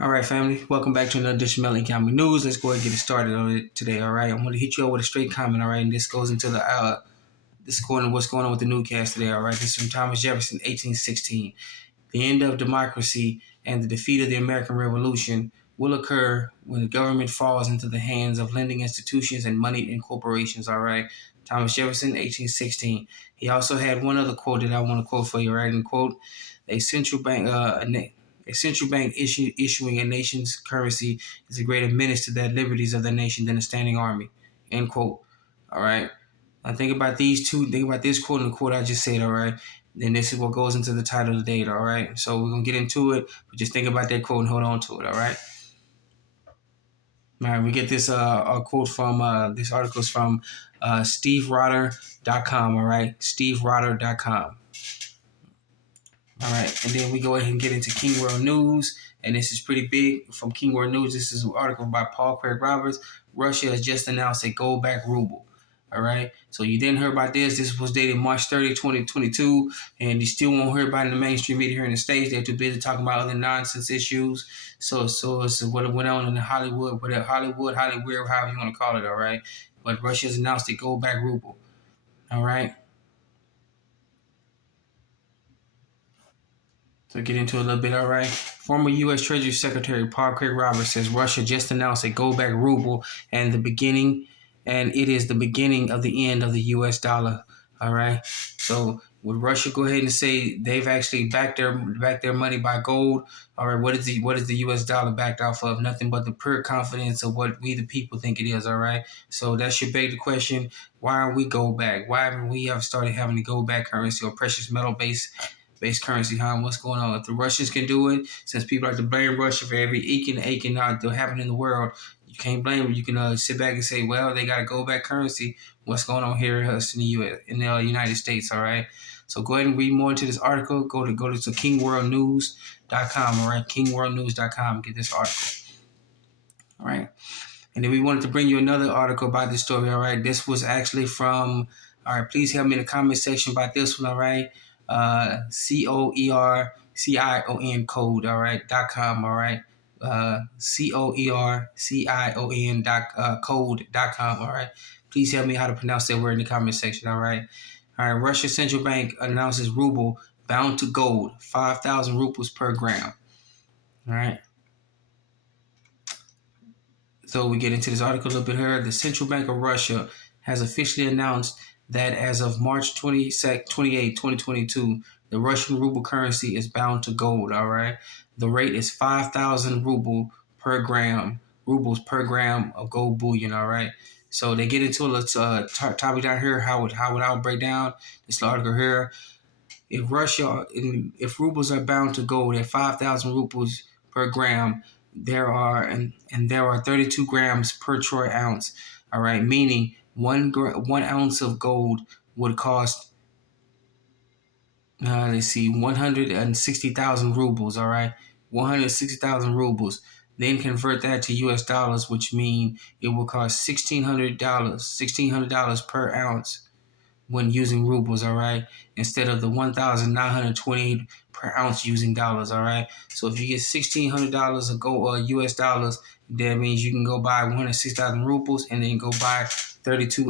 All right, family. Welcome back to another edition of Melon County News. Let's go ahead and get it started on it today. All right, I'm going to hit you up with a straight comment. All right, and this goes into what's going on with the newscast today. All right, this is from Thomas Jefferson, 1816. The end of democracy and the defeat of the American Revolution will occur when the government falls into the hands of lending institutions and money and corporations. All right, Thomas Jefferson, 1816. He also had one other quote that I want to quote for you. Right, and quote: "A central bank, issuing a nation's currency is a greater menace to the liberties of the nation than a standing army." End quote. All right. Now think about these two. Think about this quote and the quote I just said. All right. Then this is what goes into the title of the date. All right. So we're gonna get into it, but just think about that quote and hold on to it. All right. All right. We get this a quote from this article is from SteveRotter.com. All right. SteveRotter.com. All right, and then we go ahead and get into King World News, and this is pretty big from King World News. This is an article by Paul Craig Roberts. Russia has just announced a gold-backed ruble. All right, so you didn't hear about this. This was dated March 30, 2022, and you still won't hear about it in the mainstream media here in the States. They're too busy talking about other nonsense issues. So it's what went on in Hollywood, Hollywood, however you want to call it. All right, but Russia has announced a gold-backed ruble. All right. So get into it a little bit, all right? Former U.S. Treasury Secretary Paul Craig Roberts says Russia just announced a go-back ruble and it is the beginning of the end of the U.S. dollar, all right? So would Russia go ahead and say they've actually backed their money by gold? All right, what is the U.S. dollar backed off of? Nothing but the pure confidence of what we the people think it is, all right? So that should beg the question: why aren't we gold back? Why haven't we started having a gold back currency or precious metal based currency, huh? What's going on? If the Russians can do it, since people like to blame Russia for every aching that happening in the world, you can't blame them. You can sit back and say, well, they got to go back currency. What's going on here in the U.S. in the United States? All right. So go ahead and read more into this article. Go to KingWorldNews.com. All right, KingWorldNews.com. Get this article. All right. And then we wanted to bring you another article about this story. All right. This was actually from. All right. Please help me in the comment section about this one. All right. COERCION code, all right, .com, all right, COERCION code.com, all right. Please help me how to pronounce that word in the comment section, all right. All right, Russia's central bank announces ruble bound to gold, 5,000 rubles per gram, all right. So we get into this article a little bit here. The Central Bank of Russia has officially announced that as of March 28, 2022, the Russian ruble currency is bound to gold, all right? The rate is 5,000 rubles per gram of gold bullion, all right? So they get into a topic down here, how would I break down this article here. If rubles are bound to gold at 5,000 rubles per gram, there are 32 grams per troy ounce. All right, meaning 1 ounce of gold would cost 160,000 rubles. All right, 160,000 rubles. Then convert that to U.S. dollars, which mean it will cost $1,600 per ounce when using rubles, all right, instead of the 1,928 per ounce using dollars, all right. So if you get $1,600 of gold, U.S. dollars, that means you can go buy 106,000 rubles and then go buy 32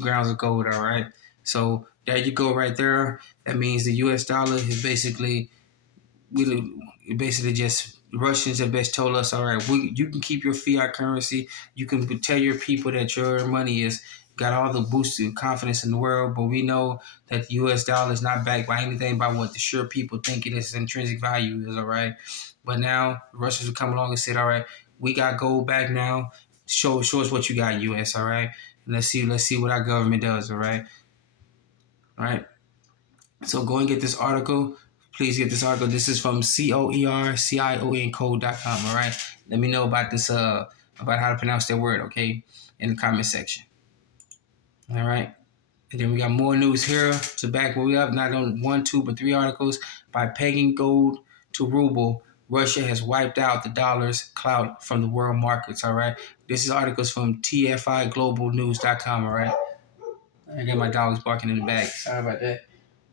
grams of gold, all right. So there you go, right there. That means the U.S. dollar is basically just Russians have best told us, all right, you can keep your fiat currency. You can tell your people that your money is got all the boosted confidence in the world, but we know that the U.S. dollar is not backed by anything by what the sure people think it is intrinsic value is, all right? But now the Russians will come along and said, all right, we got gold back now. Show us what you got, U.S., all right? And let's see what our government does, all right? All right. So go and get this article. Please get this article. This is from COERCION code.com, all right? Let me know about this, about how to pronounce that word, okay, in the comment section. All right. And then we got more news here to back what we up. Not on 1, 2, but 3 articles. By pegging gold to ruble, Russia has wiped out the dollar's clout from the world markets, all right? This is articles from TFIGlobalNews.com, all right? I got my dogs barking in the back. Sorry about that.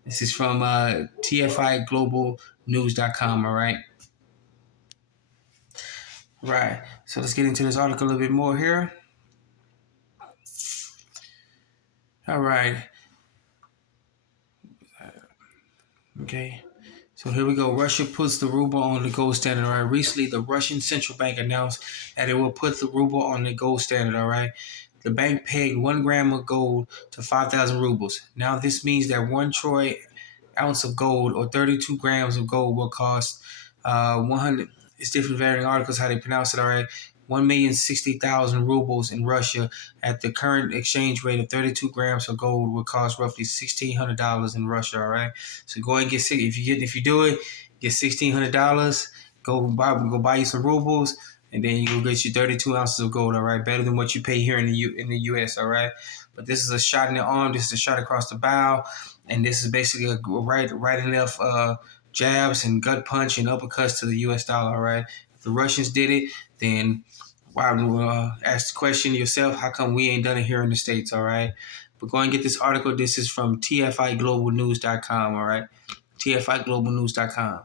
This is from TFIGlobalNews.com, all right? Right. So let's get into this article a little bit more here. All right. Okay. So here we go. Russia puts the ruble on the gold standard. All right. Recently, the Russian central bank announced that it will put the ruble on the gold standard. All right. The bank pegged 1 gram of gold to 5,000 rubles. Now, this means that one troy ounce of gold or 32 grams of gold will cost 100. It's different varying articles how they pronounce it. All right. 1,060,000 rubles in Russia at the current exchange rate of 32 grams of gold would cost roughly $1,600 in Russia. All right. So go ahead and get if you do it, get $1,600. Go buy you some rubles, and then you go get you 32 ounces of gold. All right, better than what you pay here in the U.S. All right, but this is a shot in the arm. This is a shot across the bow, and this is basically a right enough jabs and gut punch and uppercuts to the U.S. dollar. All right, if the Russians did it, then why ask the question yourself? How come we ain't done it here in the States? All right, but go and get this article. This is from TFIGlobalNews.com. All right, TFIGlobalNews.com.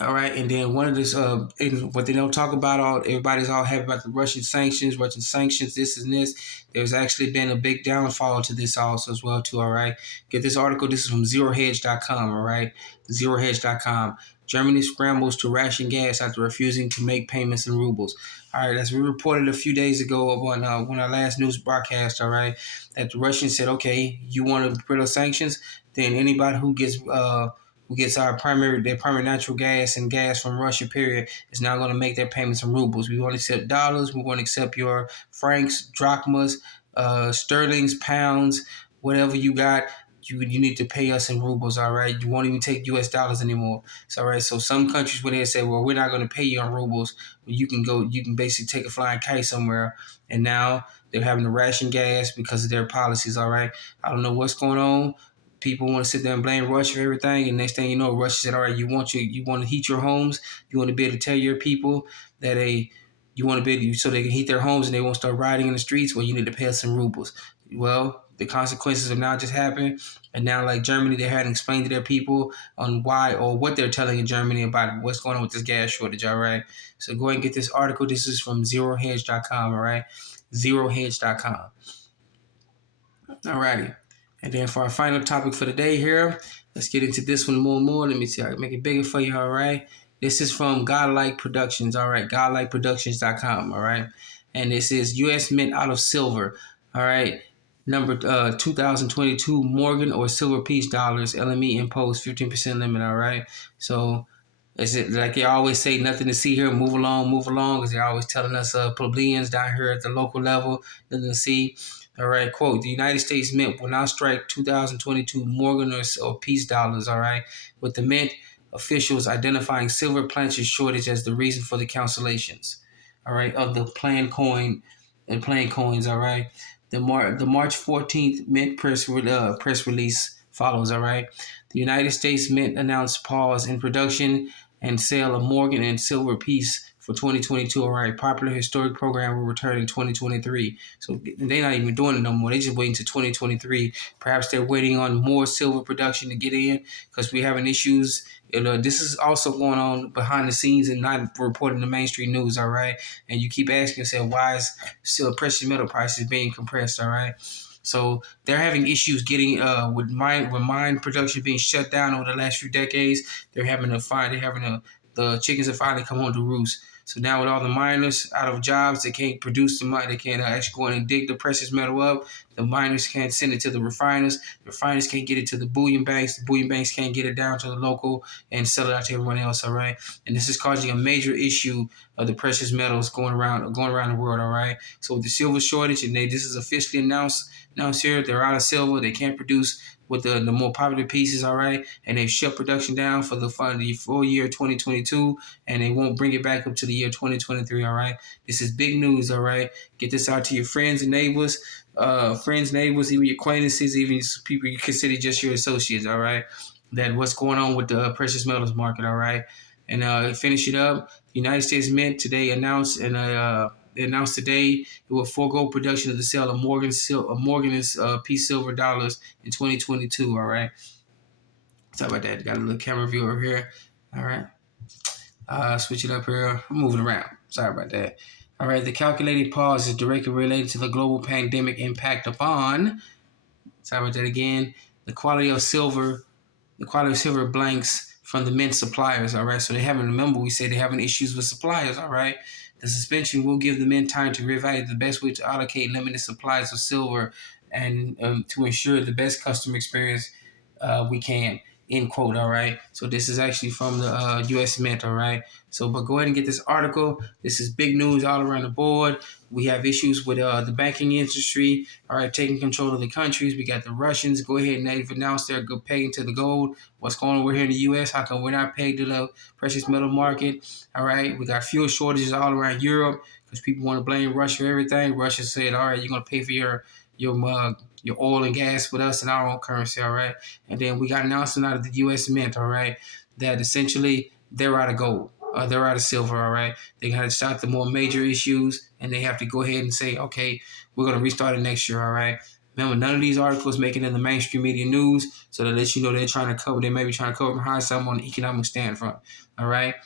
All right, and then one of this, what they don't talk about, everybody's all happy about the Russian sanctions, this and this. There's actually been a big downfall to this also as well too. All right, get this article. This is from ZeroHedge.com. All right, ZeroHedge.com. Germany scrambles to ration gas after refusing to make payments in rubles. All right, as we reported a few days ago on one of our last news broadcast. All right, that the Russians said, okay, you want to put sanctions, then anybody who gets their primary natural gas and gas from Russia, period, is now going to make their payments in rubles. We won't accept dollars. We won't accept your francs, drachmas, sterlings, pounds, whatever you got. You need to pay us in rubles, all right? You won't even take U.S. dollars anymore. So, all right, so some countries where they say, well, we're not going to pay you in rubles, but you can basically take a flying kite somewhere, and now they're having to ration gas because of their policies, all right? I don't know what's going on. People want to sit there and blame Russia for everything, and next thing you know, Russia said, "All right, you want to heat your homes. You want to be able to tell your people that you want to be able to, so they can heat their homes and they won't start rioting in the streets. Well, you need to pay us some rubles." Well, the consequences have now just happened, and now like Germany, they hadn't explained to their people on why or what they're telling in Germany about what's going on with this gas shortage. All right, so go ahead and get this article. This is from ZeroHedge.com. All right, ZeroHedge.com. Alrighty. And then for our final topic for the day here, let's get into this one more and more. Let me see. I can make it bigger for you. All right. This is from Godlike Productions. All right. GodlikeProductions.com. All right. And this is U.S. Mint out of silver. All right. Number 2022 Morgan or silver piece dollars. LME imposed 15% limit. All right. So is it like they always say, nothing to see here, move along, because they're always telling us plebeians down here at the local level, nothing to see. All right, quote, the United States Mint will now strike 2022 Morgan or peace dollars, all right, with the Mint officials identifying silver pledges shortage as the reason for the cancellations, all right, of the planned coins, all right. The March 14th Mint press release follows, all right. The United States Mint announced pause in production and sale of Morgan and silver piece for 2022. All right, popular historic program will return in 2023. So they're not even doing it no more. They just waiting to 2023. Perhaps they're waiting on more silver production to get in because we're having issues. This is also going on behind the scenes and not reported in the mainstream news. All right, and you keep asking yourself, why is still precious metal prices being compressed? All right. So they're having issues getting with mine production being shut down over the last few decades. The chickens have finally come home to roost. So now with all the miners out of jobs, they can't produce the mine. They can't actually go in and dig the precious metal up. The miners can't send it to the refiners. The refiners can't get it to the bullion banks. The bullion banks can't get it down to the local and sell it out to everyone else. All right, and this is causing a major issue of the precious metals going around the world. All right, so with the silver shortage, and this is officially announced here, they're out of silver. They can't produce with the more popular pieces, all right, and they shut production down for the full year 2022, and they won't bring it back up to the year 2023, all right. This is big news, all right. Get this out to your friends and neighbors, even your acquaintances, even people you consider just your associates, all right. That what's going on with the precious metals market, all right. And finish it up. The United States Mint today announced they announced today it will forego production of the sale of Morgan Peace silver dollars in 2022. All right. Sorry about that. Got a little camera view over here. All right. Switch it up here. I'm moving around. Sorry about that. All right, the calculated pause is directly related to the global pandemic impact upon. Sorry about that again. The quality of silver blanks from the mint suppliers, all right? So they haven't, remember, we said they're having issues with suppliers, all right? The suspension will give the mint time to reevaluate the best way to allocate limited supplies of silver and to ensure the best customer experience we can, end quote, all right? So this is actually from the U.S. Mint, all right? So, but go ahead and get this article. This is big news all around the board. We have issues with the banking industry, all right, taking control of the countries. We got the Russians. Go ahead and they've announced they're pegging to the gold. What's going on over here in the U.S.? How come we're not pegged to the precious metal market? All right, we got fuel shortages all around Europe because people want to blame Russia for everything. Russia said, all right, you're going to pay for your oil and gas with us in our own currency, all right? And then we got an announcement out of the U.S. Mint, all right, that essentially they're out of gold. They're out of silver, all right? They got to start the more major issues, and they have to go ahead and say, okay, we're going to restart it next year, all right? Remember, none of these articles make it in the mainstream media news, so that lets you know they may be trying to cover behind something on the economic stand front, all right?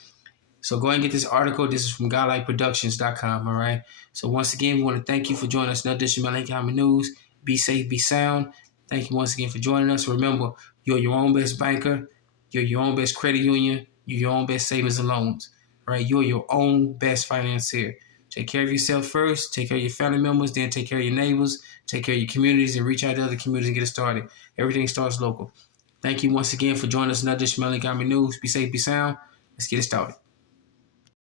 So go ahead and get this article. This is from godlikeproductions.com, all right? So once again, we want to thank you for joining us in another edition of my Economic News. Be safe, be sound. Thank you once again for joining us. Remember, you're your own best banker. You're your own best credit union. You're your own best savings and loans, all right? You're your own best financier. Take care of yourself first. Take care of your family members. Then take care of your neighbors. Take care of your communities and reach out to other communities and get it started. Everything starts local. Thank you once again for joining us in another edition of my Economic News. Be safe, be sound. Let's get it started.